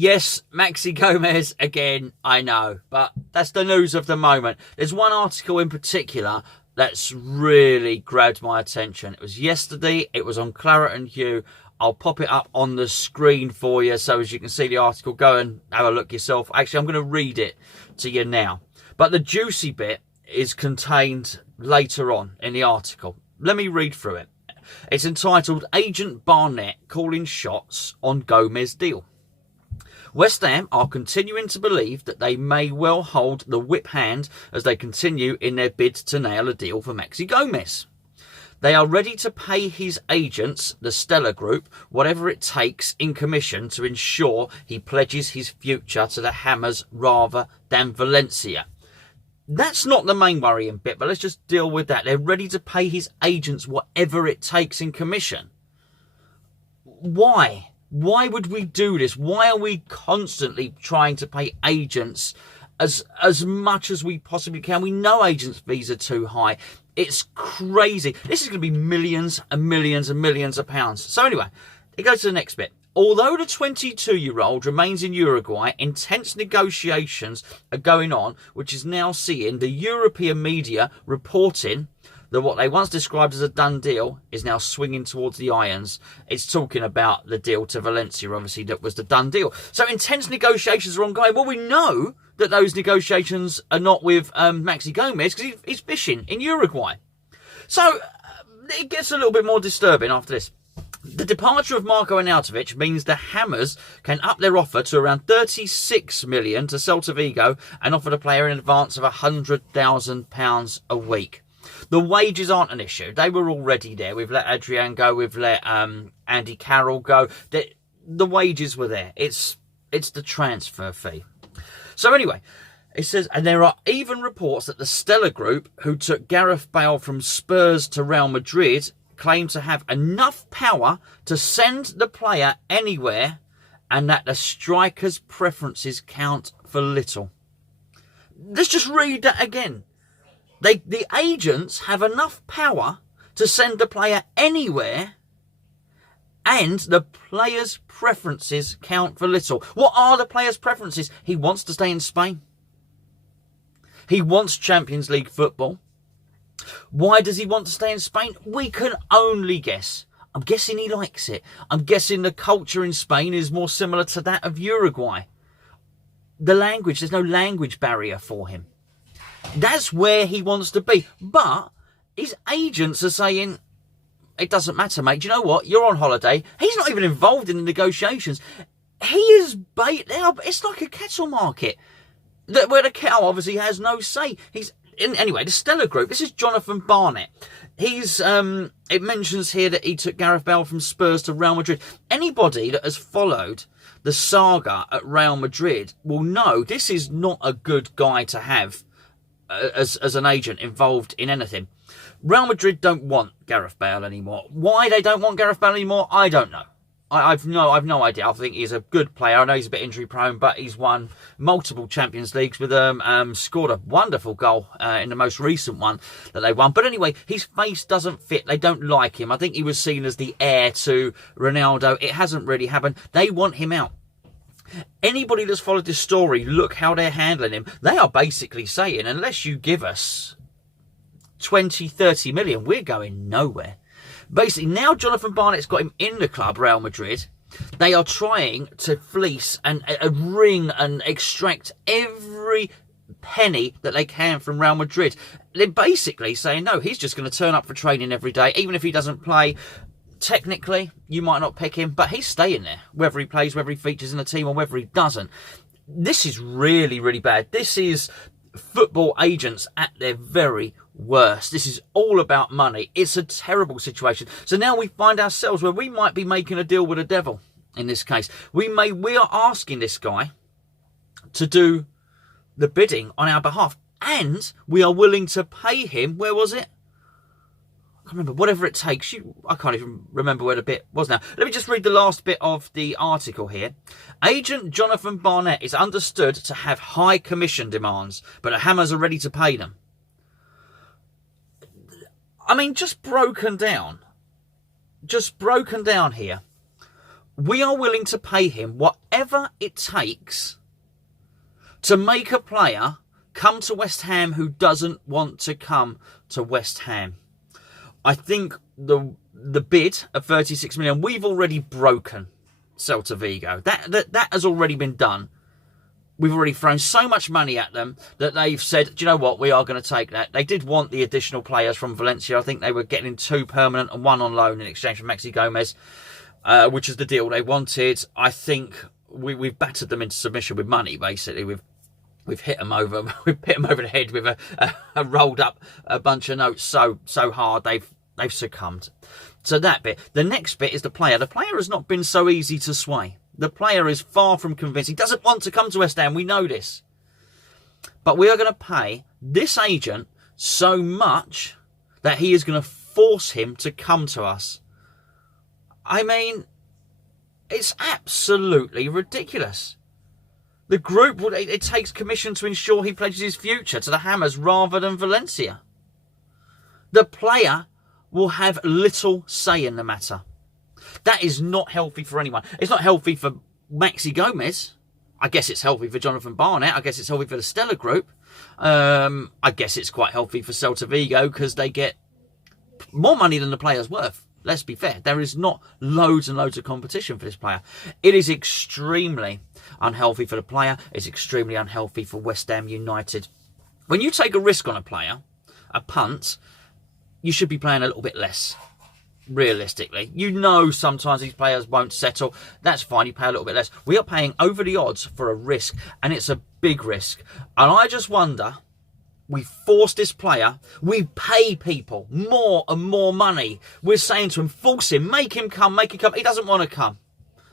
Yes, Maxi Gomez again, I know, but that's the news of the moment. There's one article in particular that's really grabbed my attention. It was yesterday, it was on Claret Hugh. I'll pop it up on the screen for you, so as you can see the article, go and have a look yourself. Actually, I'm going to read it to you now. But the juicy bit is contained later on in the article. Let me read through it. It's entitled, Agent Barnett Calling Shots on Gomez Deal. West Ham are continuing to believe that they may well hold the whip hand as they continue in their bid to nail a deal for Maxi Gomez. They are ready to pay his agents, the Stella Group, whatever it takes in commission to ensure he pledges his future to the Hammers rather than Valencia. That's not the main worrying bit, but let's just deal with that. They're ready to pay his agents whatever it takes in commission. Why? Why would we do this? Why are we constantly trying to pay agents as much as we possibly can? We know agents' fees are too high. It's crazy. This is going to be millions and millions and millions of pounds. So anyway, it goes to the next bit. Although the 22-year-old remains in Uruguay, intense negotiations are going on, which is now seeing the European media reporting that what they once described as a done deal is now swinging towards the irons. It's talking about the deal to Valencia, obviously, that was the done deal. So intense negotiations are ongoing. Well, we know that those negotiations are not with Maxi Gomez because he's fishing in Uruguay. So it gets a little bit more disturbing after this. The departure of Marko Arnautovic means the Hammers can up their offer to around 36 million to Celta Vigo and offer the player in advance of £100,000 a week. The wages aren't an issue. They were already there. We've let Adrian go. We've let Andy Carroll go. The wages were there. It's the transfer fee. So anyway, it says, and there are even reports that the Stella Group, who took Gareth Bale from Spurs to Real Madrid, claim to have enough power to send the player anywhere and that the striker's preferences count for little. Let's just read that again. The agents have enough power to send the player anywhere and the player's preferences count for little. What are the player's preferences? He wants to stay in Spain. He wants Champions League football. Why does he want to stay in Spain? We can only guess. I'm guessing he likes it. I'm guessing the culture in Spain is more similar to that of Uruguay. The language, there's no language barrier for him. That's where he wants to be. But his agents are saying, it doesn't matter, mate. Do you know what? You're on holiday. He's not even involved in the negotiations. He is bait. It's like a kettle market where the kettle obviously has no say. Anyway, the Stella Group. This is Johnathon Barnett. It mentions here that he took Gareth Bale from Spurs to Real Madrid. Anybody that has followed the saga at Real Madrid will know this is not a good guy to have as an agent involved in anything. Real Madrid don't want Gareth Bale anymore. Why they don't want Gareth Bale anymore, I don't know. I've no idea. I think he's a good player. I know he's a bit injury prone, but he's won multiple Champions Leagues with them. Scored a wonderful goal in the most recent one that they won. But anyway, his face doesn't fit. They don't like him. I think he was seen as the heir to Ronaldo. It hasn't really happened. They want him out. Anybody that's followed this story, look how they're handling him. They are basically saying, unless you give us 20, 30 million, we're going nowhere. Basically, now Johnathon Barnett's got him in the club, Real Madrid. They are trying to fleece and wring and extract every penny that they can from Real Madrid. They're basically saying, no, he's just going to turn up for training every day, even if he doesn't play. Technically, you might not pick him, but he's staying there, whether he plays, whether he features in the team or whether he doesn't. This is really, really bad. This is football agents at their very worst. This is all about money. It's a terrible situation. So now we find ourselves where we might be making a deal with the devil in this case. We are asking this guy to do the bidding on our behalf, and we are willing to pay him, where was it? I can't remember, whatever it takes. I can't even remember where the bit was now. Let me just read the last bit of the article here. Agent Johnathon Barnett is understood to have high commission demands, but the Hammers are ready to pay them. I mean, just broken down here. we are willing to pay him whatever it takes to make a player come to West Ham who doesn't want to come to West Ham. I think the bid of 36 million, we've already broken Celta Vigo. That has already been done. We've already thrown so much money at them that they've said, do you know what, we are going to take that. They did want the additional players from Valencia. I think they were getting 2 permanent and 1 on loan in exchange for Maxi Gomez, which is the deal they wanted. I think we've battered them into submission with money, basically. We've hit them over. We've hit them over the head with a rolled up a bunch of notes so hard they've succumbed. So that bit. The next bit is the player. The player has not been so easy to sway. The player is far from convinced. He doesn't want to come to West Ham. We know this. But we are going to pay this agent so much that he is going to force him to come to us. I mean, it's absolutely ridiculous. The group, it takes commission to ensure he pledges his future to the Hammers rather than Valencia. The player will have little say in the matter. That is not healthy for anyone. It's not healthy for Maxi Gomez. I guess it's healthy for Johnathon Barnett. I guess it's healthy for the Stella Group. I guess it's quite healthy for Celta Vigo because they get more money than the player's worth. Let's be fair. There is not loads and loads of competition for this player. It is extremely unhealthy for the player. It's extremely unhealthy for West Ham United. When you take a risk on a player, a punt, you should be playing a little bit less. Realistically, you know sometimes these players won't settle. That's fine, you pay a little bit less. We are paying over the odds for a risk, and it's a big risk. And I just wonder, we force this player, we pay people more and more money. We're saying to him, force him, make him come, make him come. He doesn't want to come.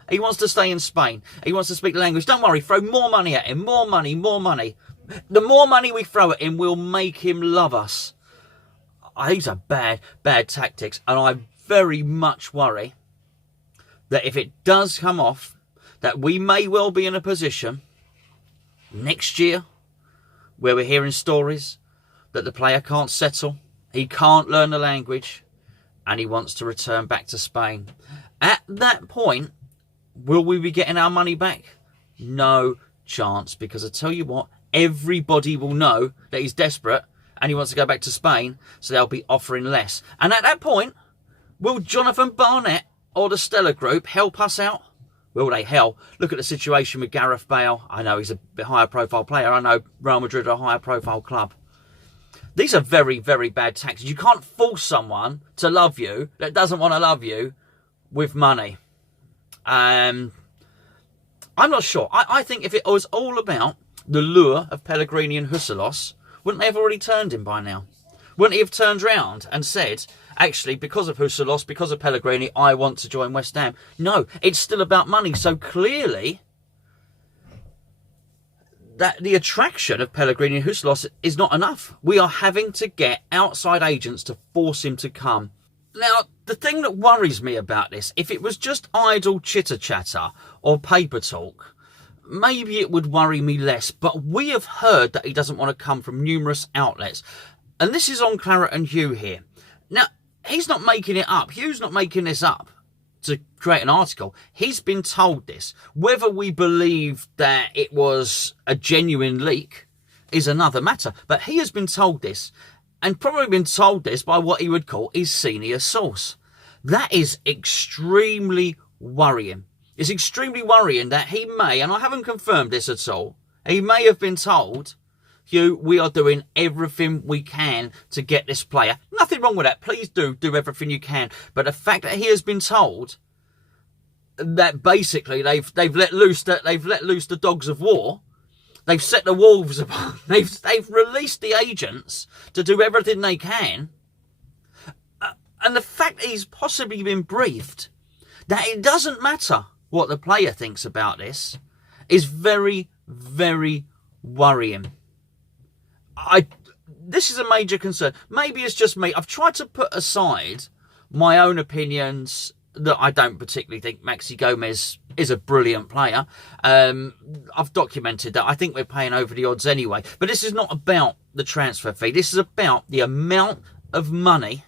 He wants to stay in Spain. He wants to speak the language. Don't worry, throw more money at him, more money, more money. The more money we throw at him will make him love us. These are bad tactics, and I very much worry that if it does come off, that we may well be in a position next year where we're hearing stories that the player can't settle, he can't learn the language, and he wants to return back to Spain. At that point, will we be getting our money back? No chance, because I tell you what, everybody will know that he's desperate and he wants to go back to Spain, so they'll be offering less. And at that point, will Johnathon Barnett or the Stella Group help us out? Will they? Hell, look at the situation with Gareth Bale. I know he's a bit higher profile player. I know Real Madrid are a higher profile club. These are very, very bad tactics. You can't force someone to love you that doesn't want to love you with money. I'm not sure. I think if it was all about the lure of Pellegrini and Huselos, wouldn't they have already turned him by now? Wouldn't he have turned round and said, actually, because of Huselos, because of Pellegrini, I want to join West Ham? No, it's still about money. So clearly, that the attraction of Pellegrini and Huselos is not enough. We are having to get outside agents to force him to come. Now, the thing that worries me about this, if it was just idle chitter-chatter or paper talk, maybe it would worry me less. But we have heard that he doesn't want to come from numerous outlets. And this is on Claret and Hugh here. Now, he's not making it up. Hugh's not making this up to create an article. He's been told this. Whether we believe that it was a genuine leak is another matter. But he has been told this, and probably been told this by what he would call his senior source. That is extremely worrying. It's extremely worrying that he may, and I haven't confirmed this at all, he may have been told, Hugh, we are doing everything we can to get this player. Nothing wrong with that. Please do everything you can. But the fact that he has been told that basically they've let loose the dogs of war, they've set the wolves upon, they've released the agents to do everything they can, and the fact that he's possibly been briefed that it doesn't matter what the player thinks about this is very, very worrying. This is a major concern. Maybe it's just me. I've tried to put aside my own opinions that I don't particularly think Maxi Gomez is a brilliant player. I've documented that. I think we're paying over the odds anyway. But this is not about the transfer fee. This is about the amount of money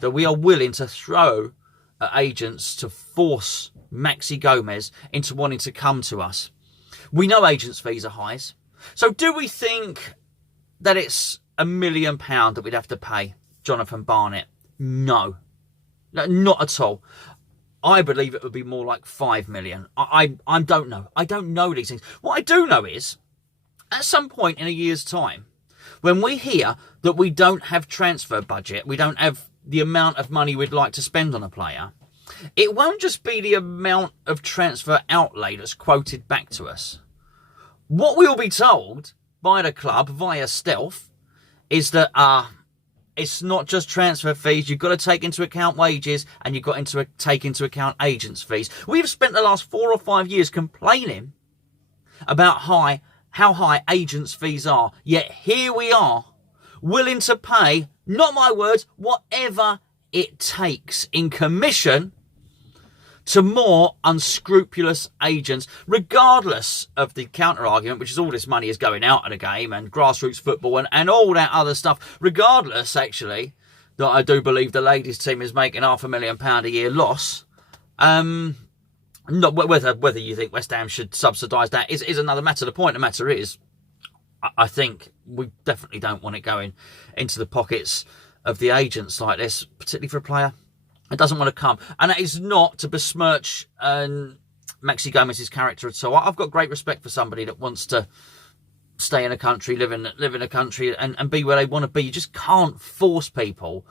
that we are willing to throw at agents to force Maxi Gomez into wanting to come to us. We know agents' fees are high. So do we think that it's £1 million that we'd have to pay Johnathon Barnett? No, not at all. I believe it would be more like 5 million. I don't know. I don't know these things. What I do know is, at some point in a year's time, when we hear that we don't have transfer budget, we don't have the amount of money we'd like to spend on a player, it won't just be the amount of transfer outlay that's quoted back to us. What we'll be told by the club via stealth is that it's not just transfer fees. You've got to take into account wages, and you've got to take into account agents' fees. We've spent the last 4 or 5 years complaining about how high agents' fees are. Yet here we are, willing to pay, not my words, whatever it takes in commission to more unscrupulous agents, regardless of the counter-argument, which is all this money is going out of the game and grassroots football and all that other stuff. Regardless, actually, that I do believe the ladies' team is making £500,000 a year loss. Not whether you think West Ham should subsidise that is another matter. The point of the matter is, I think we definitely don't want it going into the pockets of the agents like this, particularly for a player that doesn't want to come. And that is not to besmirch Maxi Gomez's character at all. I've got great respect for somebody that wants to stay in a country, live in a country and be where they want to be. You just can't force people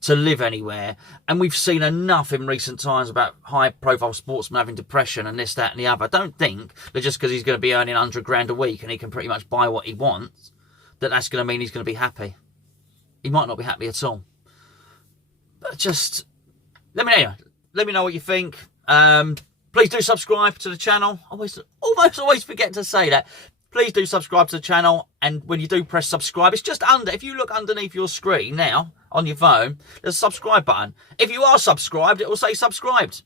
to live anywhere. And we've seen enough in recent times about high-profile sportsmen having depression and this, that and the other. I don't think that just because he's going to be earning 100 grand a week and he can pretty much buy what he wants, that's going to mean he's going to be happy. He might not be happy at all. But just let me know what you think. Please do subscribe to the channel. Almost always forget to say that. Please do subscribe to the channel, and when you do press subscribe, it's just under. If you look underneath your screen now on your phone, there's a subscribe button. If you are subscribed, it will say subscribed.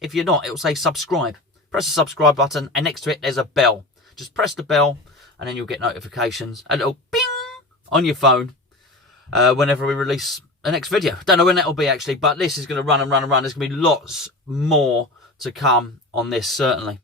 If you're not, it will say subscribe. Press the subscribe button, and next to it there's a bell. Just press the bell, and then you'll get notifications, a little bing on your phone whenever we release the next video. Don't know when that will be actually, but this is going to run and run and run. There's going to be lots more to come on this, certainly.